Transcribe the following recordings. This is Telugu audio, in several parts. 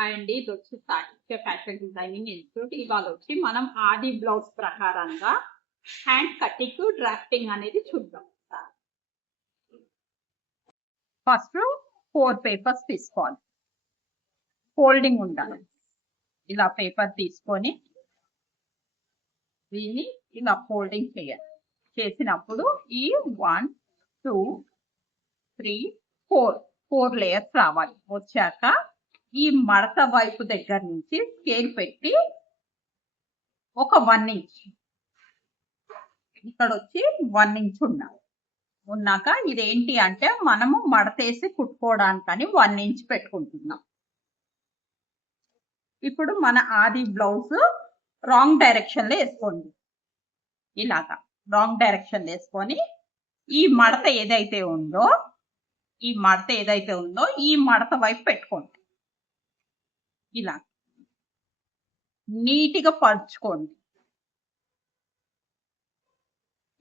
హాయ్ అండి, ఇది వచ్చి సాహిత్య ఫ్యాషన్ డిజైనింగ్ ఇన్స్టిట్యూట్. ఇవాళ వచ్చి మనం ఆది బ్లౌజ్ ప్రకారంగా హ్యాండ్ కటింగ్ డ్రాఫ్టింగ్ అనేది చూద్దాం. ఫస్ట్ 4 పేపర్స్ తీసుకోవాలి, ఫోల్డింగ్ ఉండాలి. ఇలా పేపర్ తీసుకొని దీన్ని ఇలా ఫోల్డింగ్ చేయాలి. చేసినప్పుడు ఈ 1 2 3 4 లేయర్స్ రావాలి. వచ్చాక ఈ మడత వైపు దగ్గర నుంచి స్కేల్ పెట్టి ఒక 1 ఇంచ్ ఇక్కడ వచ్చి 1 ఇంచ్ ఉన్నాక ఇదేంటి అంటే మనము మడతేసి కుట్టుకోవడానికని 1 ఇంచ్ పెట్టుకుంటున్నాం. ఇప్పుడు మన ఆది బ్లౌజ్ రాంగ్ డైరెక్షన్ లో వేసుకోండి. ఇలాగా రాంగ్ డైరెక్షన్ వేసుకొని ఈ మడత ఏదైతే ఉందో ఈ మడత వైపు పెట్టుకోండి. ఇలా నీట్గా పరుచుకోండి.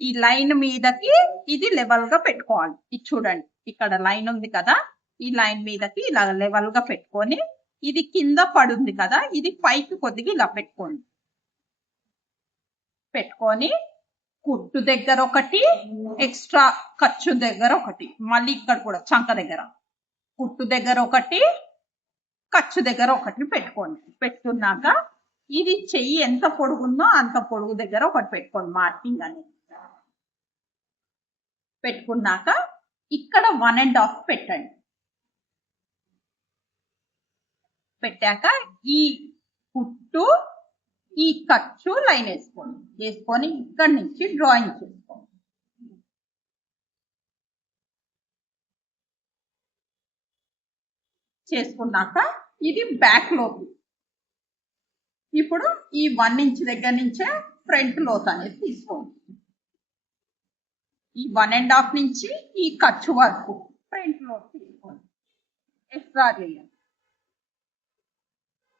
ఈ లైన్ మీదకి ఇది లెవెల్ గా పెట్టుకోవాలి. ఇది చూడండి, ఇక్కడ లైన్ ఉంది కదా, ఈ లైన్ మీదకి ఇలా లెవెల్ గా పెట్టుకొని ఇది కింద పడుంది కదా, ఇది పైకి కొద్దిగా ఇలా పెట్టుకొని కుట్టు దగ్గర ఒకటి, ఎక్స్ట్రా ఖర్చు దగ్గర ఒకటి, మళ్ళీ ఇక్కడ కూడా చంక దగ్గర కుట్టు దగ్గర ఒకటి, ఖర్చు దగ్గర ఒకటి పెట్టుకోండి. పెట్టుకున్నాక ఇది చెయ్యి ఎంత పొడుగుందో అంత పొడుగు దగ్గర ఒకటి పెట్టుకోండి, మార్కింగ్ అనేది. పెట్టుకున్నాక ఇక్కడ 1.5 పెట్టండి. పెట్టాక ఈ కుట్టు ఈ ఖర్చు లైన్ వేసుకొని ఇక్కడి నుంచి డ్రాయింగ్ చేసుకోండి. చేసుకున్నాక ఇది బ్యాక్ లోకి, ఇప్పుడు ఈ 1 ఇంచ్ దగ్గర నుంచే ఫ్రంట్ లోత్ అనేది తీసుకోండి. ఈ 1.5 నుంచి ఈ ఖర్చు వరకు ఫ్రంట్ లోత్ తీసుకోండి, ఎక్స్ట్రా చేయండి.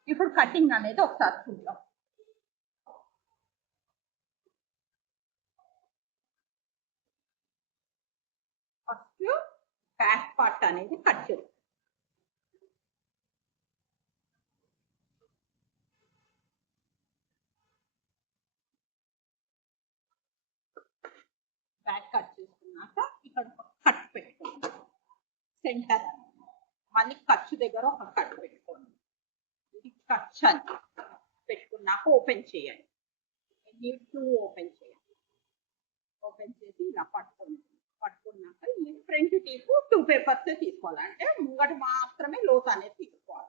ఇప్పుడు కటింగ్ అనేది ఒకసారి చూద్దాం. ఫస్ట్ బ్యాక్ పార్ట్ అనేది కట్ చేస్తాం. బ్యాక్ కట్ చేసుకున్నాక ఇక్కడ కట్ పెట్టుకోండి సెంటర్. మళ్ళీ ఖర్చు దగ్గర ఒక కట్ పెట్టుకోండి. ఇది ఖర్చు అని పెట్టుకున్నాక ఓపెన్ చేయండి. ఓపెన్ చేయండి. ఓపెన్ చేసి ఇలా పట్టుకున్నాక ఈ ఫ్రంట్ టీపు 2 పేపర్స్ తీసుకోవాలి. అంటే ముంగట మాత్రమే లోత్ అనేది తీసుకోవాలి.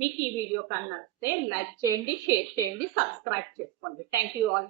మీకు ఈ వీడియో కన్నా నచ్చితే లైక్ చేయండి, షేర్ చేయండి, సబ్స్క్రైబ్ చేసుకోండి. Thank you all.